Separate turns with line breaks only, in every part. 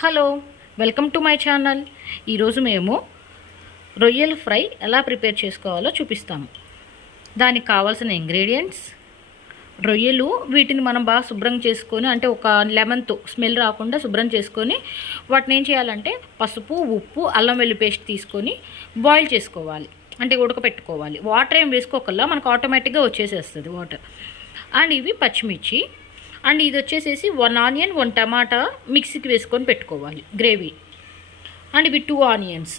Hello welcome to my channel. ఈరోజు మేము రొయ్యల ఫ్రై ఎలా ప్రిపేర్ చేసుకోవాలో చూపిస్తాము. దానికి కావాల్సిన ఇంగ్రీడియంట్స్ రొయ్యలు వీటిని మనం బాగా శుభ్రం చేసుకొని అంటే ఒక లెమన్తో స్మెల్ రాకుండా శుభ్రం చేసుకొని వాటిని ఏం చేయాలంటే పసుపు ఉప్పు అల్లం వెల్లి పేస్ట్ తీసుకొని బాయిల్ చేసుకోవాలి. అంటే ఉడకపెట్టుకోవాలి. వాటర్ ఏం వేసుకోకల్లా మనకు ఆటోమేటిక్గా వచ్చేసేస్తుంది వాటర్ అండ్ ఇవి పచ్చిమిర్చి అండ్ ఇది వచ్చేసేసి వన్ ఆనియన్ వన్ టమాటా మిక్సీకి వేసుకొని పెట్టుకోవాలి గ్రేవీ. అండ్ ఇవి టూ ఆనియన్స్.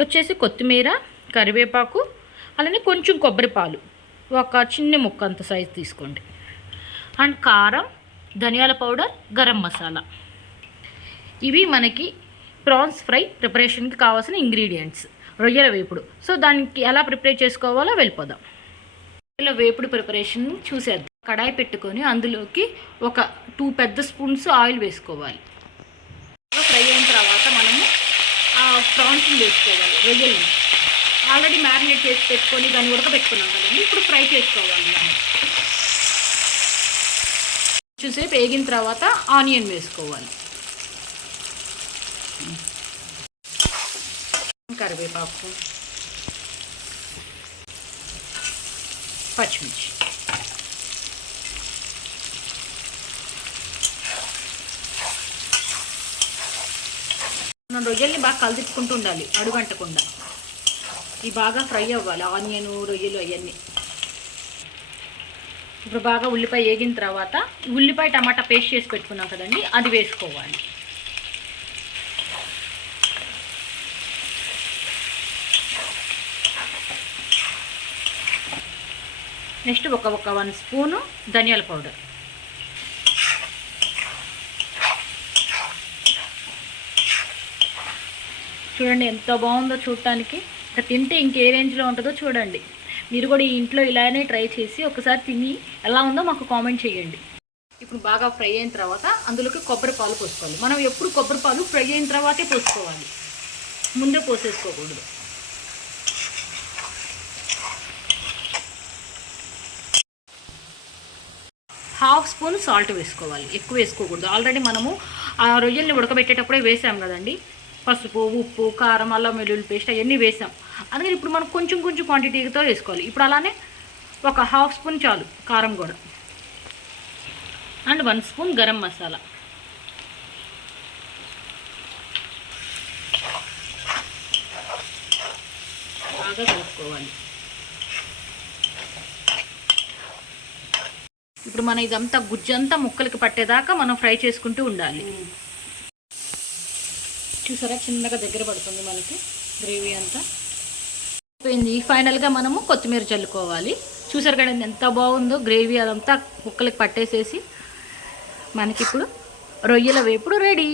వచ్చేసి కొత్తిమీర కరివేపాకు అలానే కొంచెం కొబ్బరి పాలు. ఒక చిన్న ముక్క అంత సైజు తీసుకోండి. అండ్ కారం ధనియాల పౌడర్ గరం మసాలా. ఇవి మనకి ప్రాన్స్ ఫ్రై ప్రిపరేషన్కి కావాల్సిన ఇంగ్రీడియంట్స్. రొయ్యల వేపుడు. సో దానికి ఎలా ప్రిపేర్ చేసుకోవాలో వెళ్ళిపోదాం. రొయ్యల వేపుడు ప్రిపరేషన్ చూసేద్దాం. కడాయి పెట్టుకొని అందులోకి ఒక టూ పెద్ద స్పూన్స్ ఆయిల్ వేసుకోవాలి. ఫ్రై అయిన తర్వాత మనము ఆ ప్రాన్స్ వేసుకోవాలి రొయ్యల్ని ఆల్రెడీ మ్యారినేట్ చేసి పెట్టుకొని దాన్ని ఉడకబెట్టుకున్నాం కదండి ఇప్పుడు ఫ్రై చేసుకోవాలి కొంచెంసేపు చూసేపు వేగిన తర్వాత ఆనియన్ వేసుకోవాలి. కరివేపాకు పచ్చిమిర్చి. మనం రొయ్యల్ని బాగా కలిదిప్పుకుంటూ ఉండాలి అడుగంటకుండా. ఇవి బాగా ఫ్రై అవ్వాలి ఆనియన్ రొయ్యలు అవన్నీ ఇప్పుడు బాగా ఉల్లిపాయ వేగిన తర్వాత ఉల్లిపాయ టమాటా పేస్ట్ చేసి పెట్టుకున్నాం కదండి అది వేసుకోవాలి. నెక్స్ట్ ఒక ఒక వన్ స్పూను ధనియాల పౌడర్. చూడండి ఎంత బాగుందో చూడటానికి. ఇంకా తింటే ఇంకే రేంజ్లో ఉంటుందో చూడండి. మీరు కూడా ఈ ఇంట్లో ఇలానే ట్రై చేసి ఒకసారి తిని ఎలా ఉందో మాకు కామెంట్ చేయండి. ఇప్పుడు బాగా ఫ్రై అయిన తర్వాత అందులోకి కొబ్బరి పాలు పోసుకోవాలి. మనం ఎప్పుడు కొబ్బరి పాలు ఫ్రై అయిన తర్వాతే పోసుకోవాలి. ముందే పోసేసుకోకూడదు. హాఫ్ స్పూన్ సాల్ట్ వేసుకోవాలి. ఎక్కువ వేసుకోకూడదు. ఆల్రెడీ మనము ఆ రొయ్యల్ని ఉడకబెట్టేటప్పుడే వేసాం కదండి. పసుపు ఉప్పు కారం అల్లం వెల్లుల్లి పేస్ట్ అవన్నీ వేసాం. అందుకని ఇప్పుడు మనం కొంచెం కొంచెం క్వాంటిటీతో వేసుకోవాలి. ఇప్పుడు అలానే ఒక హాఫ్ స్పూన్ చాలు కారం కూడా. And one spoon garam masala బాగా కలుపుకోవాలి. ఇప్పుడు మన ఇదంతా గుజ్జంతా ముక్కలకి పట్టేదాకా మనం ఫ్రై చేసుకుంటూ ఉండాలి. చూసారా? చిన్నగా దగ్గర పడుతుంది మనకి గ్రేవీ అంతా. అయిపోయింది. ఫైనల్గా మనము కొత్తిమీర చల్లుకోవాలి. చూసారు కదండి ఎంత బాగుందో? గ్రేవీ అదంతా ముక్కలకి పట్టేసేసి మనకి ఇప్పుడు రొయ్యల వేపుడు రెడీ.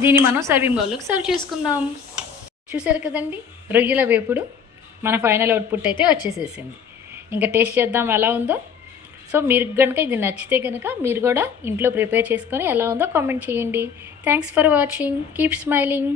దీన్ని మనం సర్వింగ్ బౌల్లోకి సర్వ్ చేసుకుందాం. చూసారు కదండి? రొయ్యల వేపుడు మన ఫైనల్ అవుట్పుట్ అయితే వచ్చేసేసింది. ఇంకా టేస్ట్ చేద్దాం ఎలా ఉందో. సో మీరు కనుక ఇది నచ్చితే కనుక మీరు కూడా ఇంట్లో ప్రిపేర్ చేసుకొని ఎలా ఉందో కామెంట్ చేయండి. Thanks for watching keep smiling